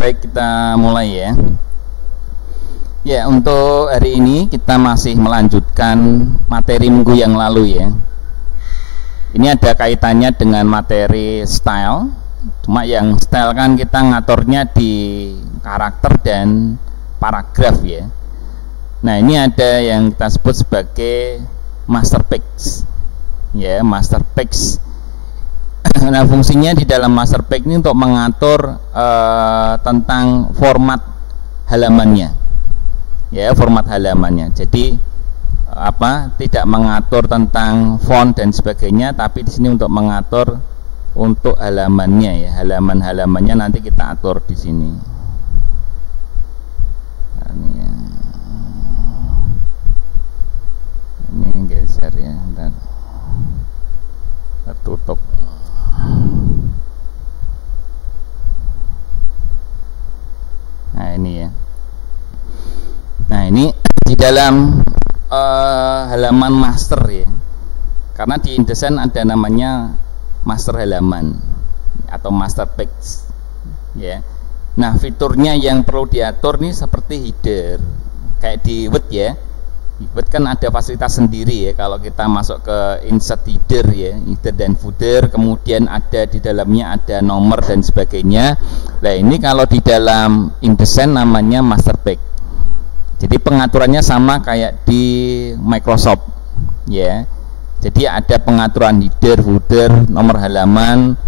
Baik, kita mulai ya. Ya, untuk hari ini kita masih melanjutkan materi minggu yang lalu ya. Ini ada kaitannya dengan materi style. Cuma yang style kan kita ngaturnya di karakter dan paragraf ya. Nah, ini ada yang kita sebut sebagai masterpiece. Ya, masterpiece. Nah, fungsinya di dalam masterpiece ini untuk mengatur tentang format halamannya. Ya, format halamannya. Jadi tidak mengatur tentang font dan sebagainya, tapi di sini untuk mengatur untuk halamannya ya. Halaman-halamannya nanti kita atur di sini. Ini geser ya, ntar tertutup. Nah, ini ya. Nah, ini di dalam halaman master ya. Karena di InDesign ada namanya master halaman atau master page ya. Nah, fiturnya yang perlu diatur nih seperti header. Kayak di Word ya. Word kan ada fasilitas sendiri ya. Kalau kita masuk ke insert header ya, header dan footer, kemudian ada di dalamnya ada nomor dan sebagainya. Nah, ini kalau di dalam InDesign namanya master page. Jadi pengaturannya sama kayak di Microsoft ya. Jadi ada pengaturan header, footer, nomor halaman,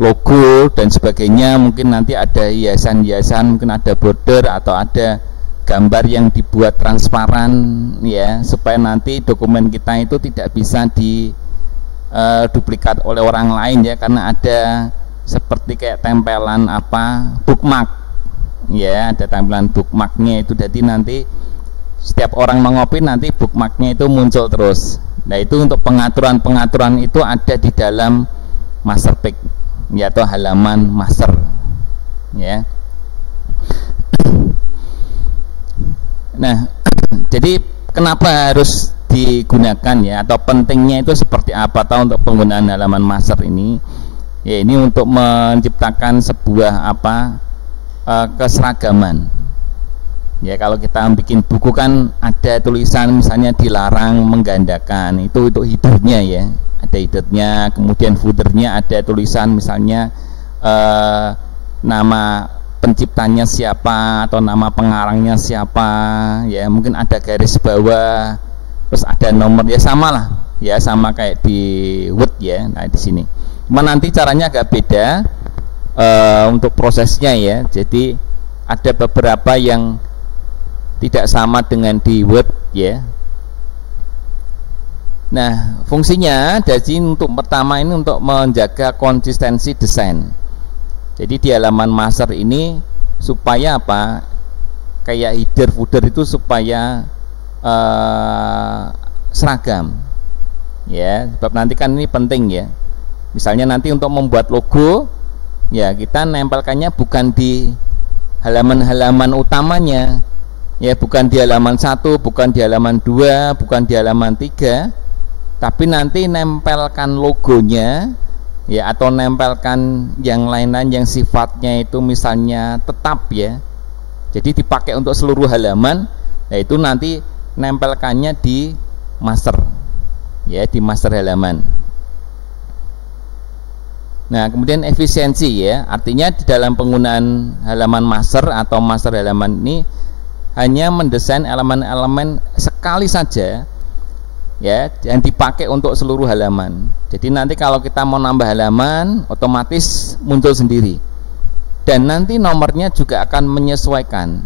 logo dan sebagainya. Mungkin nanti ada hiasan-hiasan, mungkin ada border atau ada gambar yang dibuat transparan ya, supaya nanti dokumen kita itu tidak bisa di duplikat oleh orang lain ya, karena ada seperti kayak tempelan bookmark ya, ada tampilan bookmarknya itu. Jadi nanti setiap orang mengopi nanti bookmarknya itu muncul terus. Nah, itu untuk pengaturan itu ada di dalam master page ya, atau halaman master ya. Nah, jadi kenapa harus digunakan ya, atau pentingnya itu seperti apa tahu untuk penggunaan halaman master ini ya. Ini untuk menciptakan sebuah keseragaman ya. Kalau kita bikin buku kan ada tulisan misalnya dilarang menggandakan, itu headernya ya, ada headernya. Kemudian footernya ada tulisan misalnya nama penciptanya siapa atau nama pengarangnya siapa ya, mungkin ada garis bawah, terus ada nomor ya, sama lah ya, sama kayak di Word ya. Nah, di sini cuma nanti caranya agak beda untuk prosesnya ya. Jadi ada beberapa yang tidak sama dengan di Word ya. Nah, fungsinya jadi untuk pertama ini untuk menjaga konsistensi desain. Jadi di halaman master ini supaya kayak header footer itu supaya seragam ya. Sebab nanti kan ini penting ya. Misalnya nanti untuk membuat logo ya, kita nempelkannya bukan di halaman-halaman utamanya ya, bukan di halaman 1, bukan di halaman 2, bukan di halaman 3, tapi nanti nempelkan logonya ya, atau nempelkan yang lain-lain yang sifatnya itu misalnya tetap ya, jadi dipakai untuk seluruh halaman, yaitu nanti nempelkannya di master ya, di master halaman. Nah, kemudian efisiensi ya, artinya di dalam penggunaan halaman master atau master halaman ini hanya mendesain elemen-elemen sekali saja ya, yang dipakai untuk seluruh halaman. Jadi nanti kalau kita mau nambah halaman otomatis muncul sendiri, dan nanti nomornya juga akan menyesuaikan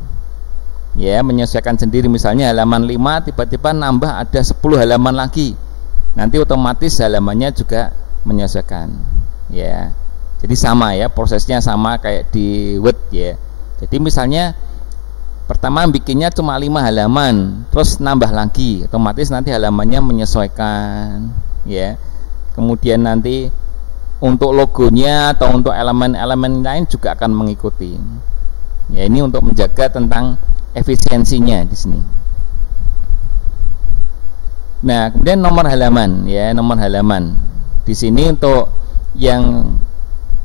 ya, menyesuaikan sendiri. Misalnya halaman 5 tiba-tiba nambah ada 10 halaman lagi, nanti otomatis halamannya juga menyesuaikan ya. Jadi sama ya, prosesnya sama kayak di Word ya. Jadi misalnya pertama bikinnya cuma 5 halaman, terus nambah lagi, otomatis nanti halamannya menyesuaikan ya. Kemudian nanti untuk logonya atau untuk elemen-elemen lain juga akan mengikuti ya. Ini untuk menjaga tentang efisiensinya di sini. Nah, kemudian nomor halaman ya, nomor halaman di sini untuk yang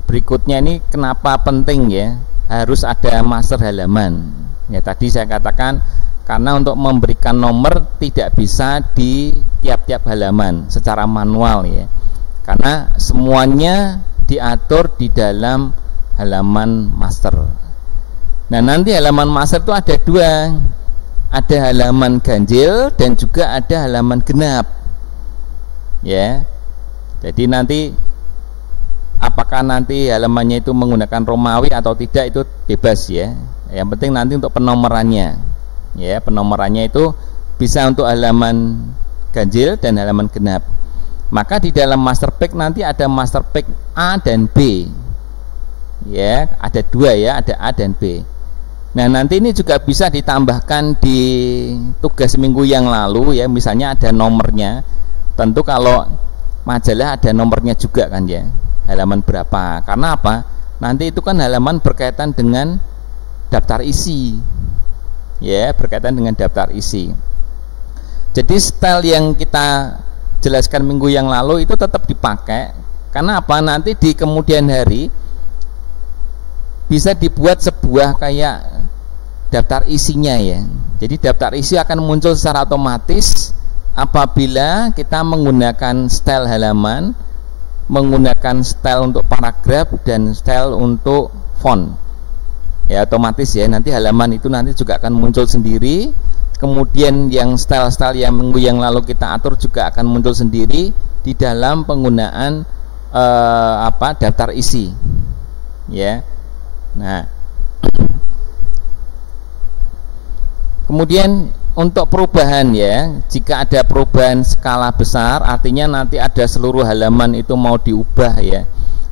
berikutnya ini kenapa penting ya. harus ada master halaman. Ya, tadi saya katakan karena untuk memberikan nomor tidak bisa di tiap-tiap halaman secara manual ya, karena semuanya diatur di dalam halaman master. Nah, nanti halaman master itu ada dua, ada halaman ganjil dan juga ada halaman genap ya. Jadi nanti apakah nanti halamannya itu menggunakan Romawi atau tidak itu bebas ya. Yang penting nanti untuk penomorannya ya, penomorannya itu bisa untuk halaman ganjil dan halaman genap. Maka di dalam master pack nanti ada master pack A dan B ya, ada dua ya, ada A dan B. Nah, nanti ini juga bisa ditambahkan di tugas minggu yang lalu ya, misalnya ada nomornya. Tentu kalau majalah ada nomornya juga kan ya, halaman berapa. Karena apa? Nanti itu kan halaman berkaitan dengan daftar isi ya, berkaitan dengan daftar isi. Jadi style yang kita jelaskan minggu yang lalu itu tetap dipakai. Karena apa? Nanti di kemudian hari bisa dibuat sebuah kayak daftar isinya ya. Jadi daftar isi akan muncul secara otomatis apabila kita menggunakan style halaman, menggunakan style untuk paragraf dan style untuk font ya, otomatis ya. Nanti halaman itu nanti juga akan muncul sendiri. Kemudian yang style-style yang minggu yang lalu kita atur juga akan muncul sendiri di dalam penggunaan daftar isi ya. Nah, kemudian untuk perubahan ya, jika ada perubahan skala besar artinya nanti ada seluruh halaman itu mau diubah ya,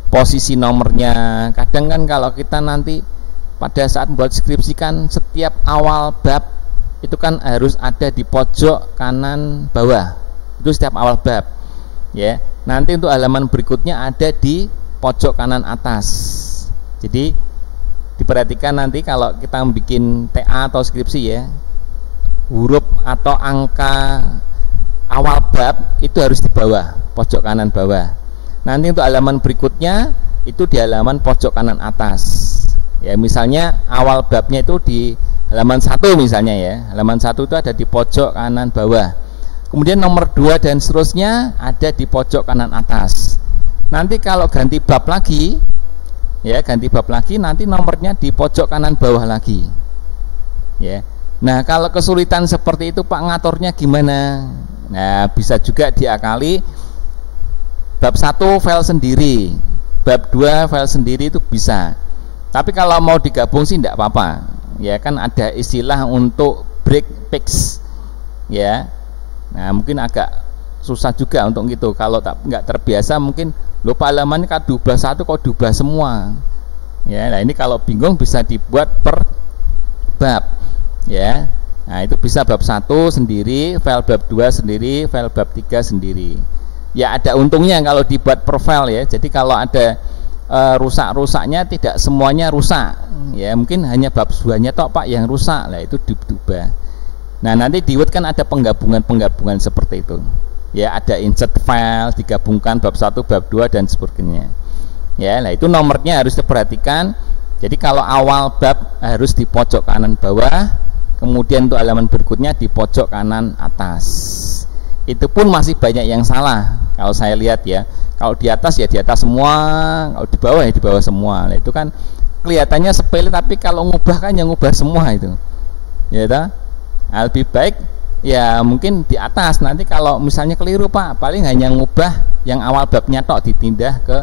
posisi nomornya. Kadang kan kalau kita nanti pada saat buat skripsi kan setiap awal bab itu kan harus ada di pojok kanan bawah, itu setiap awal bab ya. Nanti untuk halaman berikutnya ada di pojok kanan atas. Jadi diperhatikan nanti kalau kita bikin TA atau skripsi ya, huruf atau angka awal bab itu harus di bawah, pojok kanan bawah. Nanti untuk halaman berikutnya itu di halaman pojok kanan atas ya. Misalnya awal babnya itu di halaman 1 misalnya ya, halaman 1 itu ada di pojok kanan bawah. Kemudian nomor 2 dan seterusnya ada di pojok kanan atas. Nanti kalau ganti bab lagi ya, ganti bab lagi nanti nomornya di pojok kanan bawah lagi ya. Nah, kalau kesulitan seperti itu Pak, ngaturnya gimana? Nah, bisa juga diakali bab 1 file sendiri, bab 2 file sendiri itu bisa. Tapi kalau mau digabung sih tidak apa-apa ya, kan ada istilah untuk break fix ya. Nah, mungkin agak susah juga untuk gitu. Kalau nggak terbiasa mungkin lupa halamannya kan diubah satu kok diubah semua ya. Nah, ini kalau bingung bisa dibuat per bab ya. Nah, itu bisa bab 1 sendiri, file bab 2 sendiri, file bab 3 sendiri ya. Ada untungnya kalau dibuat per file ya. Jadi kalau ada rusak-rusaknya tidak semuanya rusak ya, mungkin hanya bab 2-nya tok Pak yang rusak, lah itu diubah. Nah, nanti di Word kan ada penggabungan-penggabungan seperti itu ya, ada insert file digabungkan bab 1, bab 2 dan sebagainya ya. Nah, itu nomornya harus diperhatikan. Jadi kalau awal bab harus di pojok kanan bawah, kemudian untuk halaman berikutnya di pojok kanan atas. Itu pun masih banyak yang salah kalau saya lihat ya. Kalau di atas ya di atas semua, kalau di bawah ya di bawah semua. Nah, itu kan kelihatannya sepele, tapi kalau ngubah kan yang ngubah semua itu ya toh. Nah, lebih baik ya mungkin di atas. Nanti kalau misalnya keliru Pak, paling hanya ngubah yang awal babnya tok dipindah ke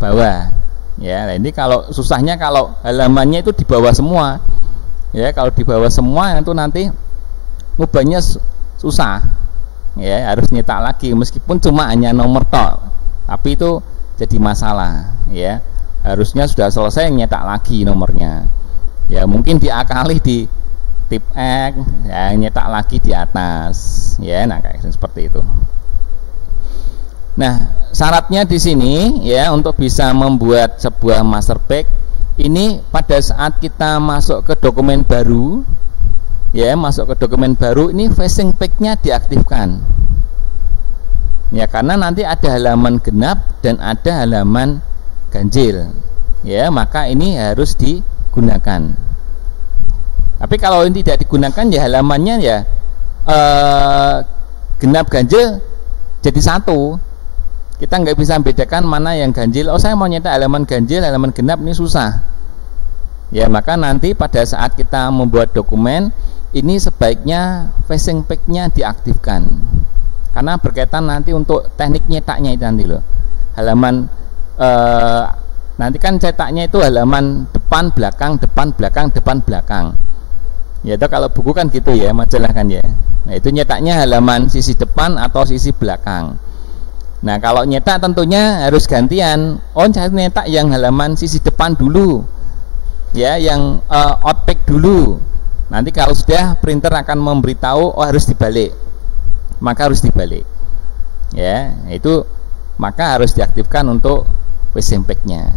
bawah ya. Nah, ini kalau susahnya kalau halamannya itu di bawah semua ya. Kalau di bawah semua itu nanti ngubahnya susah ya, harus nyetak lagi meskipun cuma hanya nomor tok, tapi itu jadi masalah ya. Harusnya sudah selesai nyetak lagi nomornya ya. Mungkin diakali di tip X ya, nyetak lagi di atas ya. Nah, kayak seperti itu. Nah, syaratnya di sini ya, untuk bisa membuat sebuah master pack ini pada saat kita masuk ke dokumen baru ya, masuk ke dokumen baru ini facing pack-nya diaktifkan ya, karena nanti ada halaman genap dan ada halaman ganjil ya. Maka ini harus di gunakan. Tapi kalau ini tidak digunakan ya halamannya ya genap ganjil jadi satu. Kita nggak bisa membedakan mana yang ganjil. Oh, saya mau nyetak halaman ganjil, halaman genap, ini susah. Ya, maka nanti pada saat kita membuat dokumen ini sebaiknya facing page-nya diaktifkan. Karena berkaitan nanti untuk teknik nyetaknya itu nanti loh. Halaman nanti kan cetaknya itu halaman depan belakang depan belakang depan belakang. Ya itu kalau buku kan gitu ya, majalah kan ya. Nah itu nyetaknya halaman sisi depan atau sisi belakang. Nah kalau nyetak tentunya harus gantian. Oh saya nyetak yang halaman sisi depan dulu, ya yang outback dulu. Nanti kalau sudah printer akan memberitahu oh harus dibalik, maka harus dibalik. Ya itu maka harus diaktifkan untuk facing page-nya.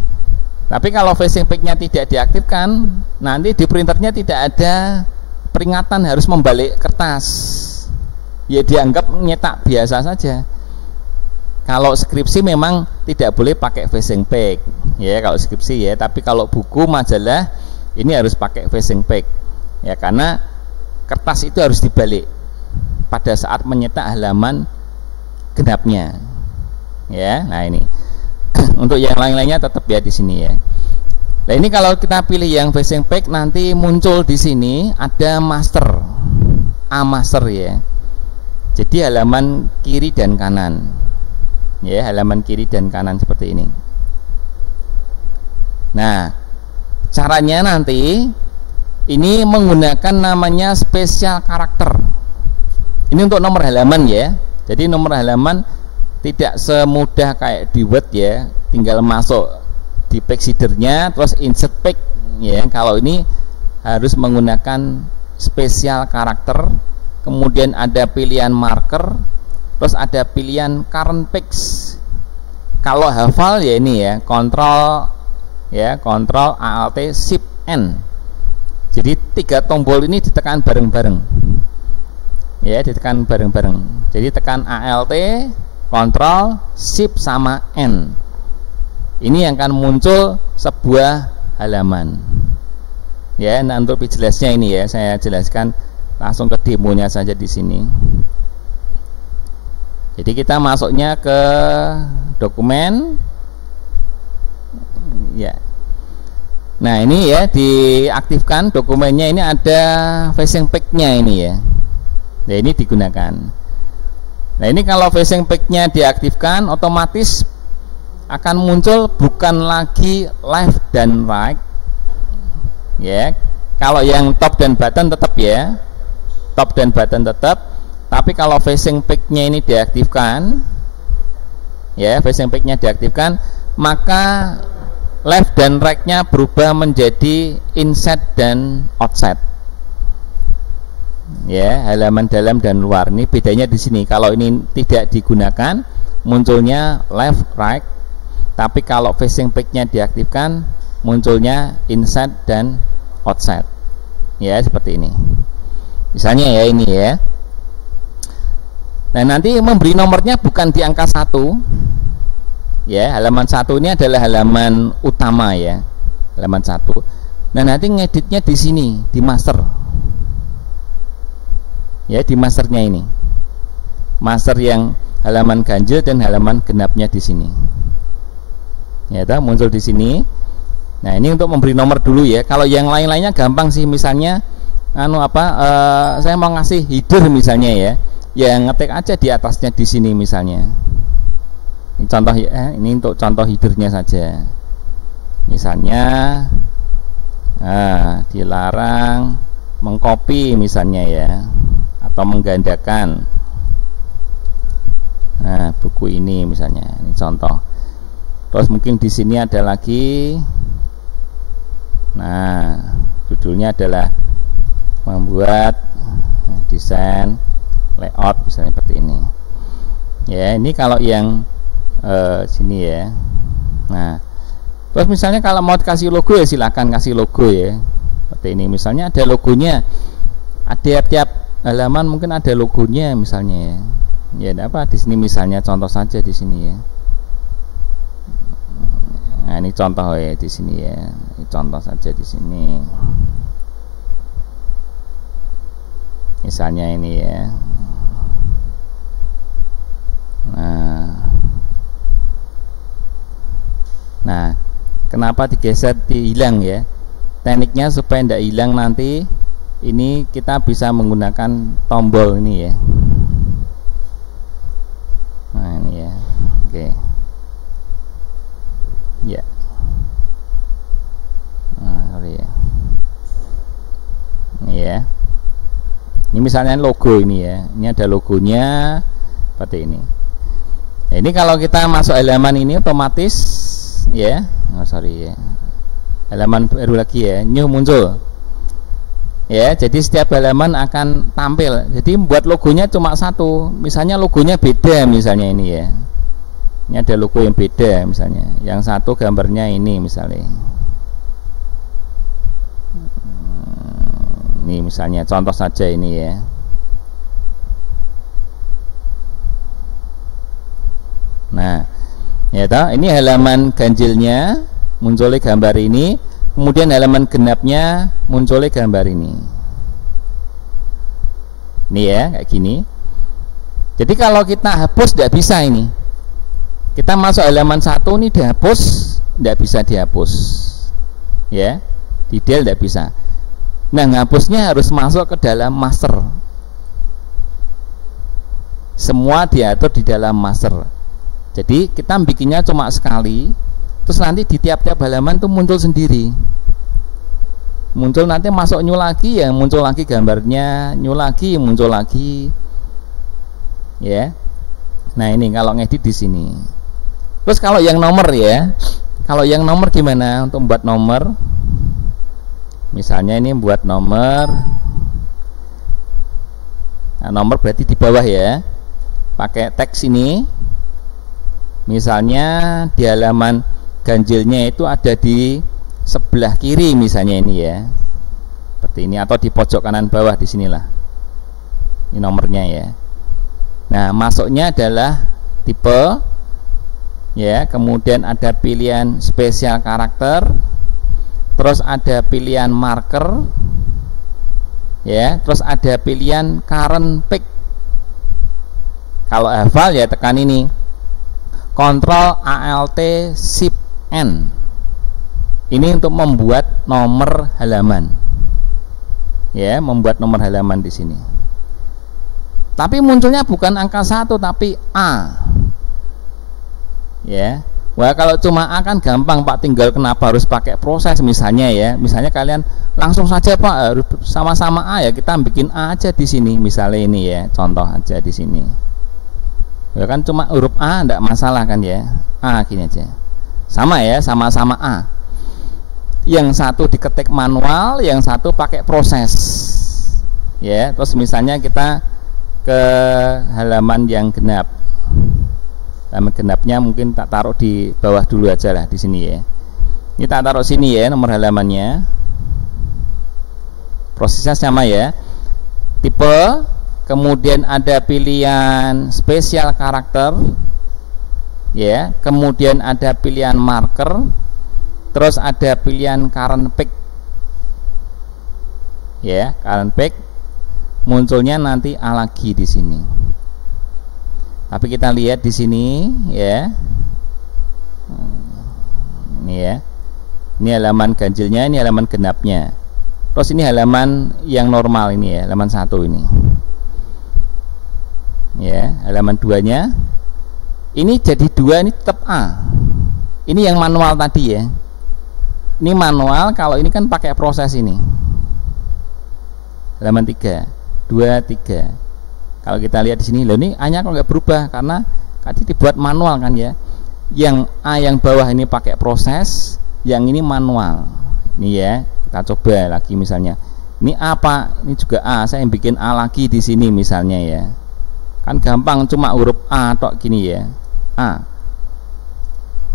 Tapi kalau facing page-nya tidak diaktifkan, nanti di printernya tidak ada peringatan harus membalik kertas. Ya dianggap nyetak biasa saja. Kalau skripsi memang tidak boleh pakai facing page. Ya kalau skripsi ya, tapi kalau buku majalah ini harus pakai facing page. Ya karena kertas itu harus dibalik pada saat menyetak halaman genapnya. Ya, nah ini. Untuk yang lain-lainnya tetap ya di sini ya. Nah ini kalau kita pilih yang facing page nanti muncul di sini ada master, A master ya. Jadi halaman kiri dan kanan, ya halaman kiri dan kanan seperti ini. Nah caranya nanti ini menggunakan namanya spesial karakter. Ini untuk nomor halaman ya. Jadi nomor halaman tidak semudah kayak di Word ya, tinggal masuk di page header-nya terus insert page ya. Kalau ini harus menggunakan spesial karakter, kemudian ada pilihan marker, terus ada pilihan current page. Kalau hafal ya ini ya, Ctrl Alt Shift N. Jadi 3 tombol ini ditekan bareng-bareng. Ya, ditekan bareng-bareng. Jadi tekan Alt, Ctrl, Shift sama N. Ini yang akan muncul sebuah halaman. Ya, nah untuk lebih jelasnya ini ya, saya jelaskan langsung ke demonya saja di sini. Jadi kita masuknya ke dokumen. Ya. Nah, ini ya diaktifkan dokumennya, ini ada facing page-nya ini ya. Nah, ini digunakan. Nah ini kalau facing page-nya diaktifkan, otomatis akan muncul bukan lagi left dan right. Ya, kalau yang top dan button tetap ya, top dan button tetap. Tapi kalau facing page-nya ini diaktifkan, ya facing page-nya diaktifkan, maka left dan right-nya berubah menjadi inside dan outside. Ya, halaman dalam dan luar. Ini bedanya di sini. Kalau ini tidak digunakan, munculnya left right. Tapi kalau facing page-nya diaktifkan, munculnya inside dan outside. Ya, seperti ini. Misalnya ya ini ya. Nah, nanti memberi nomornya bukan di angka 1. Ya, halaman 1 ini adalah halaman utama ya. Halaman 1. Nah, nanti ngeditnya di sini, di master. Ya di masternya ini, master yang halaman ganjil dan halaman genapnya di sini. Ya, muncul di sini. Nah ini untuk memberi nomor dulu ya. Kalau yang lain-lainnya gampang sih, misalnya saya mau ngasih header misalnya ya, yang ngetik aja di atasnya di sini misalnya. Ini contoh ya, ini untuk contoh headernya saja. Misalnya, dilarang mengcopy misalnya ya, atau menggandakan buku ini misalnya, ini contoh. Terus mungkin di sini ada lagi, nah judulnya adalah membuat desain layout misalnya seperti ini ya. Ini kalau yang sini ya. Nah terus misalnya kalau mau kasih logo ya silakan kasih logo ya, seperti ini. Misalnya ada logonya, ada tiap halaman mungkin ada logonya misalnya ya. Ya apa di sini misalnya contoh saja di sini ya. Nah, ini contoh ya di sini ya. Ini contoh saja di sini. Misalnya ini ya. Nah, kenapa digeser hilang ya? Tekniknya supaya tidak hilang nanti, ini kita bisa menggunakan tombol ini ya. Nah ini ya, oke, ya. Nah, sorry ya. Ini ya. Ini misalnya logo ini ya. Ini ada logonya seperti ini. Nah, ini kalau kita masuk halaman ini otomatis ya. Oh sorry ya. Halaman baru lagi ya, new muncul. Ya, jadi setiap halaman akan tampil. Jadi buat logonya cuma satu. Misalnya logonya beda misalnya ini ya. Ini ada logo yang beda misalnya. Yang satu gambarnya ini misalnya. Ini misalnya contoh saja ini ya. Nah, ya toh, ini halaman ganjilnya munculnya gambar ini. Kemudian halaman genapnya munculnya gambar ini. Ini ya, kayak gini. Jadi kalau kita hapus tidak bisa ini. Kita masuk halaman 1 ini dihapus, tidak bisa dihapus. Ya, detail tidak bisa. Nah, ngapusnya harus masuk ke dalam master. Semua diatur di dalam master. Jadi kita bikinnya cuma sekali. Terus nanti di tiap-tiap halaman tuh muncul sendiri. Muncul nanti masuk new lagi ya, muncul lagi gambarnya, new lagi, muncul lagi. Ya. Nah, ini kalau ngedit di sini. Terus kalau yang nomor ya. Kalau yang nomor gimana untuk membuat nomor? Misalnya ini buat nomor. Nah, nomor berarti di bawah ya. Pakai teks ini. Misalnya di halaman ganjilnya itu ada di sebelah kiri misalnya ini ya, seperti ini, atau di pojok kanan bawah di sinilah ini nomornya ya. Nah, masuknya adalah tipe ya, kemudian ada pilihan spesial karakter, terus ada pilihan marker ya, terus ada pilihan current pick. Kalau hafal ya tekan ini Ctrl Alt Shift N. Ini untuk membuat nomor halaman. Ya, membuat nomor halaman di sini. Tapi munculnya bukan angka 1 tapi A. Ya. Wah, kalau cuma A kan gampang Pak, tinggal kenapa harus pakai proses misalnya ya. Misalnya kalian langsung saja Pak, harus sama-sama A ya, kita bikin A aja di sini misalnya ini ya, contoh aja di sini. Ya kan cuma huruf A enggak masalah kan ya. A gini aja. Sama ya, sama-sama A. Yang satu diketik manual, yang satu pakai proses. Ya, terus misalnya kita ke halaman yang genap. Halaman genapnya mungkin tak taruh di bawah dulu aja lah di sini ya. Ini tak taruh sini ya nomor halamannya. Prosesnya sama ya. Tipe, kemudian ada pilihan spesial karakter. Ya, kemudian ada pilihan marker, terus ada pilihan current pick. Ya, current pick munculnya nanti A lagi di sini. Tapi kita lihat di sini ya. Ini ya. Ini halaman ganjilnya, ini halaman genapnya. Terus ini halaman yang normal ini ya, halaman 1 ini. Ya, halaman 2-nya. Ini jadi 2, ini tetap A. Ini yang manual tadi ya. Ini manual, kalau ini kan pakai proses ini. Halaman 3, 2, 3. Kalau kita lihat di sini, loh ini A-nya kok nggak berubah karena tadi dibuat manual kan ya. Yang A yang bawah ini pakai proses, yang ini manual. Ini ya, kita coba lagi misalnya. Ini apa? Ini juga A. Saya yang bikin A lagi di sini misalnya ya. Kan gampang, cuma huruf A tok gini ya. A.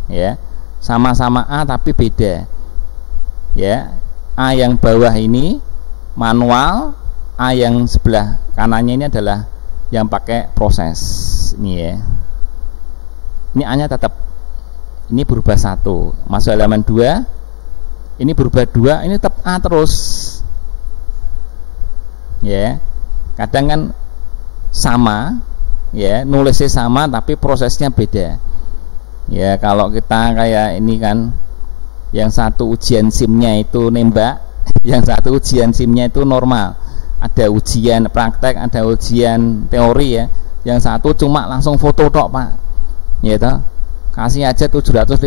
Ya. Sama-sama A tapi beda. Ya. A yang bawah ini manual, A yang sebelah kanannya ini adalah yang pakai proses. Ini ya. Ini A-nya tetap ini berubah 1, masuk halaman 2, ini berubah 2, ini tetap A terus. Ya, kadang kan sama, ya, nulisnya sama tapi prosesnya beda. Ya, kalau kita kayak ini kan, yang satu ujian SIM-nya itu nembak, yang satu ujian SIM-nya itu normal. Ada ujian praktek, ada ujian teori ya. Yang satu cuma langsung foto tok, Pak. Ya toh. Kasih aja 750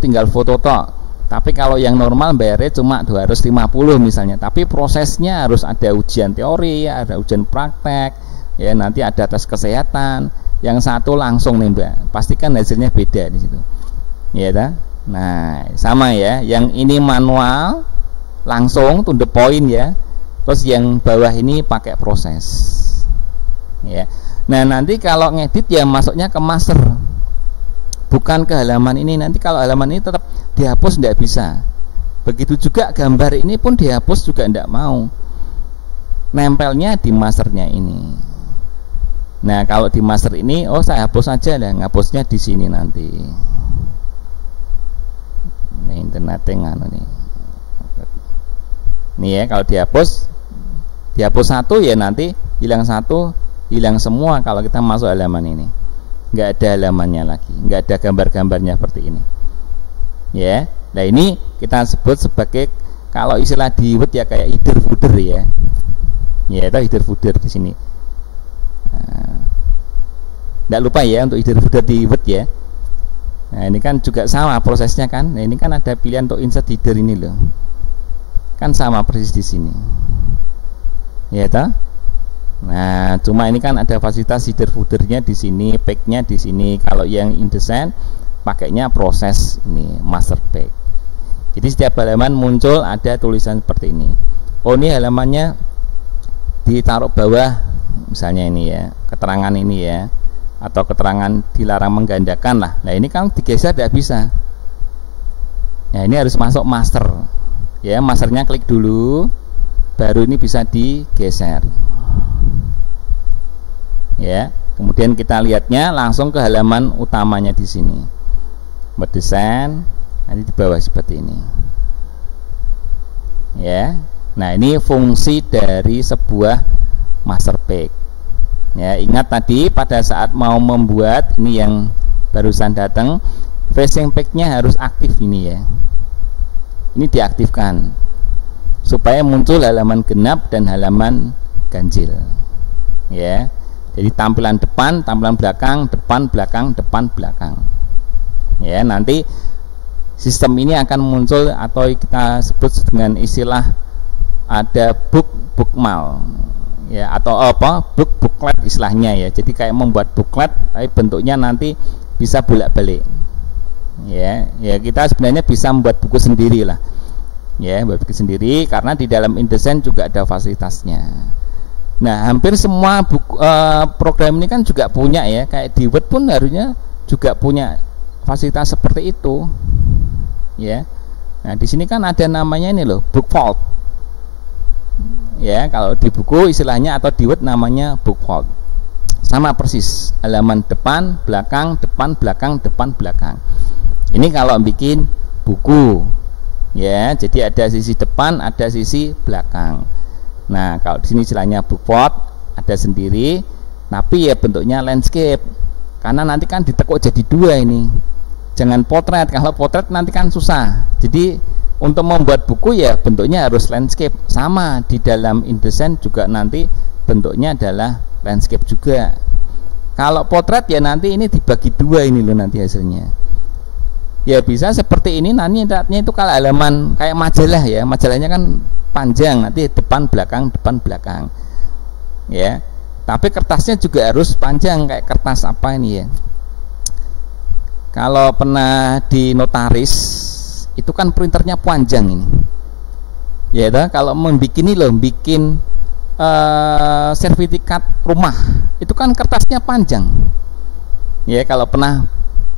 tinggal foto tok. Tapi kalau yang normal bayarnya cuma 250 misalnya. Tapi prosesnya harus ada ujian teori, ada ujian praktek, ya nanti ada tes kesehatan. Yang satu langsung nembak. Pastikan hasilnya beda di situ. Ya toh. Nah, sama ya. Yang ini manual langsung to the point ya. Terus yang bawah ini pakai proses. Ya. Nah, nanti kalau ngedit ya masuknya ke master. Bukan ke halaman ini. Nanti kalau halaman ini tetap dihapus tidak bisa. Begitu juga gambar ini pun dihapus juga tidak mau. Nempelnya di masternya ini. Nah, kalau di master ini, oh saya hapus aja lah, ngapusnya di sini nanti. Nah, internetnya nih. Nih ya, kalau dihapus satu ya nanti hilang satu, hilang semua kalau kita masuk halaman ini. Nggak ada halamannya lagi, nggak ada gambar-gambarnya seperti ini. Ya, nah ini kita sebut sebagai, kalau istilah di Word ya kayak header footer ya. Ya, itu header footer di sini. Nggak lupa ya untuk header footer di Word ya. Nah, ini kan juga sama prosesnya kan. Nah, ini kan ada pilihan untuk insert header ini loh. Kan sama persis di sini. Ya toh? Nah, cuma ini kan ada fasilitas header footernya di sini, pack-nya di sini. Kalau yang InDesign pakainya proses ini master pack. Jadi setiap halaman muncul ada tulisan seperti ini. Oh, ini halamannya ditaruh bawah misalnya ini ya, keterangan ini ya, atau keterangan dilarang menggandakan lah. Nah, ini kan digeser tidak bisa. Nah, ini harus masuk master. Ya, masternya klik dulu, baru ini bisa digeser. Ya, kemudian kita lihatnya langsung ke halaman utamanya di sini. Mendesain, nanti di bawah seperti ini. Ya, nah ini fungsi dari sebuah master pack. Ya, ingat tadi pada saat mau membuat ini yang barusan datang, facing pack-nya harus aktif ini ya. Ini diaktifkan supaya muncul halaman genap dan halaman ganjil. Ya. Jadi tampilan depan, tampilan belakang, depan, belakang, depan, belakang. Ya, nanti sistem ini akan muncul atau kita sebut dengan istilah ada bookmark. Ya, atau apa? Booklet istilahnya ya. Jadi kayak membuat booklet tapi bentuknya nanti bisa bolak-balik. Ya, kita sebenarnya bisa membuat buku sendiri lah. Ya, buat buku sendiri karena di dalam InDesign juga ada fasilitasnya. Nah, hampir semua program ini kan juga punya ya, kayak di Word pun harusnya juga punya fasilitas seperti itu. Ya. Nah, di sini kan ada namanya ini loh, book vault. Ya, kalau di buku istilahnya atau di Word namanya book vault. Sama persis, halaman depan, belakang, depan, belakang, depan, belakang. Ini kalau bikin buku. Ya, jadi ada sisi depan, ada sisi belakang. Nah, kalau di sini istilahnya book vault ada sendiri, tapi ya bentuknya landscape. Karena nanti kan ditekuk jadi dua ini. Jangan potret, kalau potret nanti kan susah. Jadi untuk membuat buku ya bentuknya harus landscape. Sama di dalam InDesign juga nanti bentuknya adalah landscape juga. Kalau potret ya nanti ini dibagi dua ini loh nanti hasilnya. Ya bisa seperti ini nanti itu kalau halaman kayak majalah ya, majalahnya kan panjang nanti depan belakang ya, tapi kertasnya juga harus panjang kayak kertas apa ini ya. Kalau pernah di notaris itu kan printernya panjang ini ya, kalau membuat ini loh, bikin sertifikat rumah itu kan kertasnya panjang ya. Kalau pernah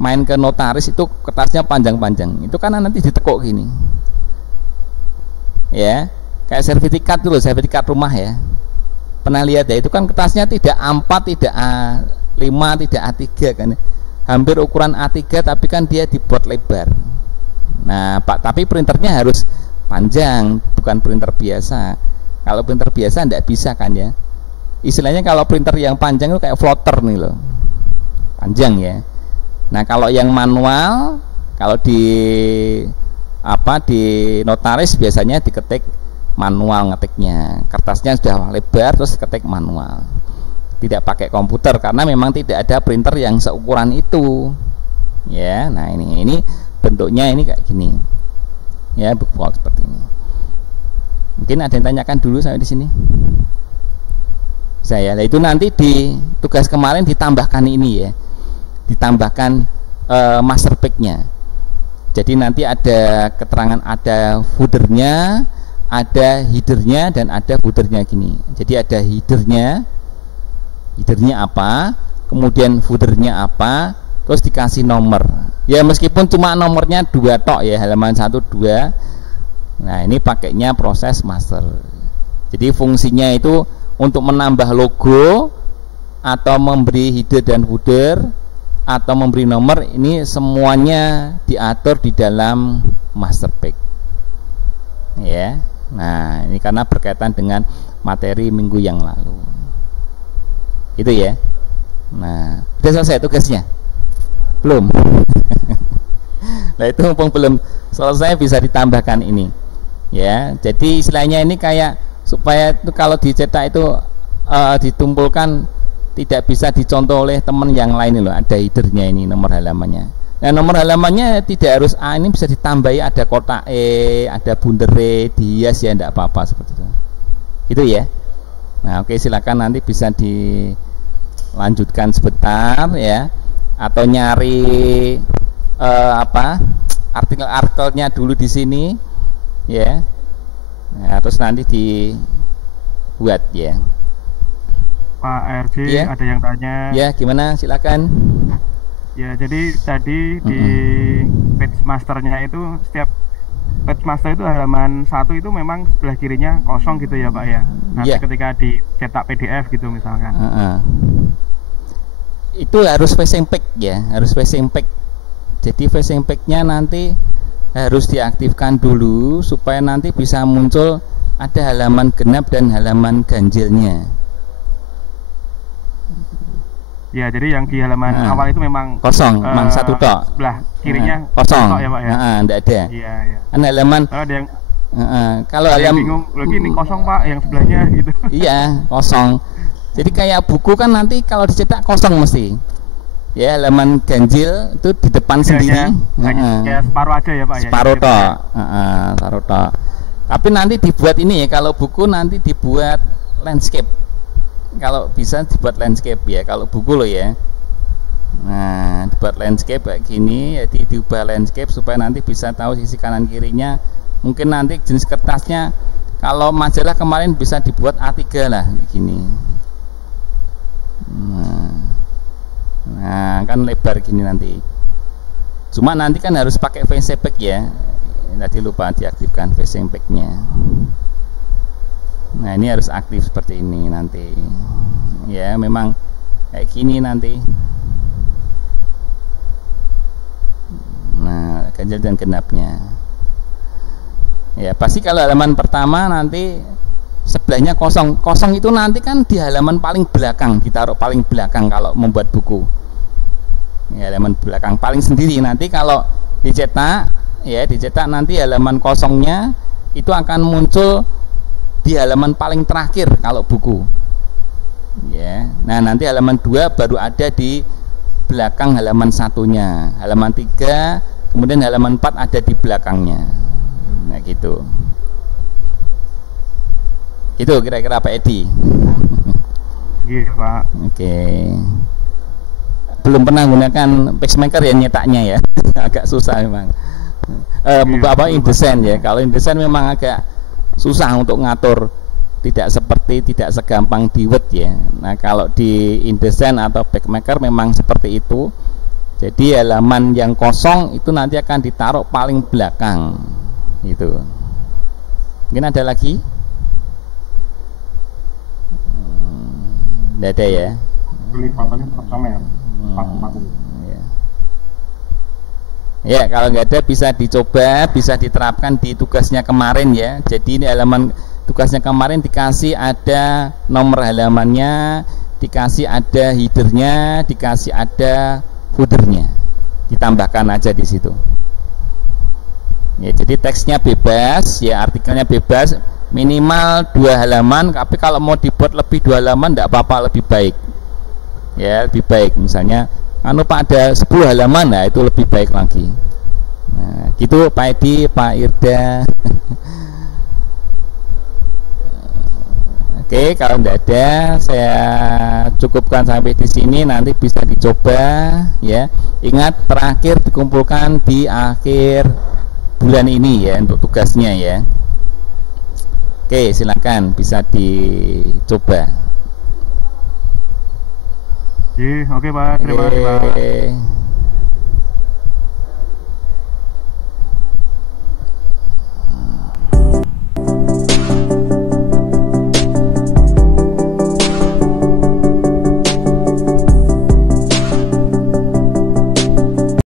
main ke notaris itu kertasnya panjang-panjang, itu karena nanti ditekuk gini ya. Kayak sertifikat dulu, sertifikat rumah ya. Pernah lihat ya, itu kan kertasnya tidak A4, tidak A5, tidak A3 kan. hampir ukuran A3 tapi kan dia dibuat lebar. Nah Pak, tapi printernya harus panjang, bukan printer biasa. Kalau printer biasa tidak bisa kan ya. Istilahnya kalau printer yang panjang itu kayak floater nih loh, panjang ya. Nah kalau yang manual, kalau di notaris biasanya diketik manual ngetiknya, kertasnya sudah lebar terus ketik manual, tidak pakai komputer karena memang tidak ada printer yang seukuran itu ya. Nah ini bentuknya ini kayak gini ya, bookfold seperti ini. Mungkin ada yang tanyakan dulu sampai di sini. Saya, nah itu nanti di tugas kemarin ditambahkan ini ya, ditambahkan master pack-nya. Jadi nanti ada keterangan, ada footernya, ada headernya, dan ada footernya gini. Jadi ada headernya apa, kemudian footernya apa, terus dikasih nomor. Ya meskipun cuma nomornya 2 tok ya, halaman 1 2. Nah ini pakainya proses master. Jadi fungsinya itu untuk menambah logo atau memberi header dan footer atau memberi nomor, ini semuanya diatur di dalam master pack ya. Nah ini karena berkaitan dengan materi minggu yang lalu itu ya. Nah sudah selesai tugasnya? Belum? Nah itu mumpung belum selesai bisa ditambahkan ini ya. Jadi istilahnya ini kayak supaya itu kalau dicetak itu ditumpulkan, tidak bisa dicontoh oleh teman yang lain loh. Ada headernya ini, nomor halamannya. Nah nomor halamannya tidak harus A, ini bisa ditambahi ada kotak E, ada bundar E, dihias ya, tidak apa-apa seperti itu. Itu ya. Nah oke, silakan nanti bisa dilanjutkan sebentar ya, atau nyari artikel-artikelnya dulu di sini ya. Nah, terus nanti dibuat ya. Pak RJ ya. Ada yang tanya. Ya, gimana? Silakan. Ya, jadi tadi di page masternya itu, setiap page master itu halaman 1 itu memang sebelah kirinya kosong gitu ya Pak ya. Nanti ketika dicetak PDF gitu misalkan. Itu harus facing pack ya, harus facing pack. Jadi facing packnya nanti harus diaktifkan dulu supaya nanti bisa muncul ada halaman genap dan halaman ganjilnya. Ya, jadi yang di halaman awal itu memang kosong, memang 1 tok. Sebelah kirinya kosong tok ya Pak ya. Enggak ada. Iya. Kan halaman kalau halaman bingung lagi ini kosong Pak, yang sebelahnya gitu. Iya, kosong. Jadi kayak buku kan nanti kalau dicetak kosong mesti. Ya, halaman ganjil itu di depan sendiri. Ya separuh aja ya Pak ya. Separuh tok. Separuh tok. Tapi nanti dibuat ini ya, kalau buku nanti dibuat landscape. Kalau bisa dibuat landscape ya, kalau buku loh ya. Nah, dibuat landscape kayak gini, jadi diubah landscape supaya nanti bisa tahu sisi kanan kirinya. Mungkin nanti jenis kertasnya kalau majalah kemarin bisa dibuat A3 lah kayak gini. Nah, kan lebar gini nanti. Cuma nanti kan harus pakai facing pack ya. Tadi lupa diaktifkan facing packnya. Nah ini harus aktif seperti ini nanti. Ya memang kayak gini nanti. Nah ganjil dan genapnya. Ya pasti kalau halaman pertama nanti sebelahnya kosong. Kosong itu nanti kan di halaman paling belakang, ditaruh paling belakang kalau membuat buku. Ya, halaman belakang paling sendiri. Nanti kalau dicetak nanti halaman kosongnya itu akan muncul di halaman paling terakhir kalau buku. Ya. Nah, nanti halaman 2 baru ada di belakang halaman 1-nya. Halaman 3, kemudian halaman 4 ada di belakangnya. Nah, gitu. Itu kira-kira Pak Edi. Iya, Pak. Oke. Belum pernah gunakan pacemaker ya nyetaknya ya. Agak susah memang. Bapak InDesign ya. Kalau InDesign memang agak susah untuk ngatur, tidak segampang di Word ya. Nah, kalau di InDesign atau pacemaker memang seperti itu. Jadi halaman yang kosong itu nanti akan ditaruh paling belakang. Itu. Mungkin ada lagi? Tidak ada ya. Kelipatannya tetap sama ya. Ya, kalau nggak ada bisa dicoba, bisa diterapkan di tugasnya kemarin ya. Jadi ini halaman tugasnya kemarin dikasih ada nomor halamannya, dikasih ada headernya, dikasih ada footernya. Ditambahkan aja di situ. Ya, jadi teksnya bebas, ya artikelnya bebas, minimal 2 halaman. Tapi kalau mau dibuat lebih 2 halaman, tidak apa-apa, lebih baik. Ya, lebih baik. Misalnya Pak ada 10 halaman, nah itu lebih baik lagi. Nah, gitu Pak Edi, Pak Irda. Oke, kalau tidak ada saya cukupkan sampai di sini, nanti bisa dicoba ya. Ingat terakhir dikumpulkan di akhir bulan ini ya untuk tugasnya ya. Oke, silakan bisa dicoba. Oke Pak, terima kasih Pak.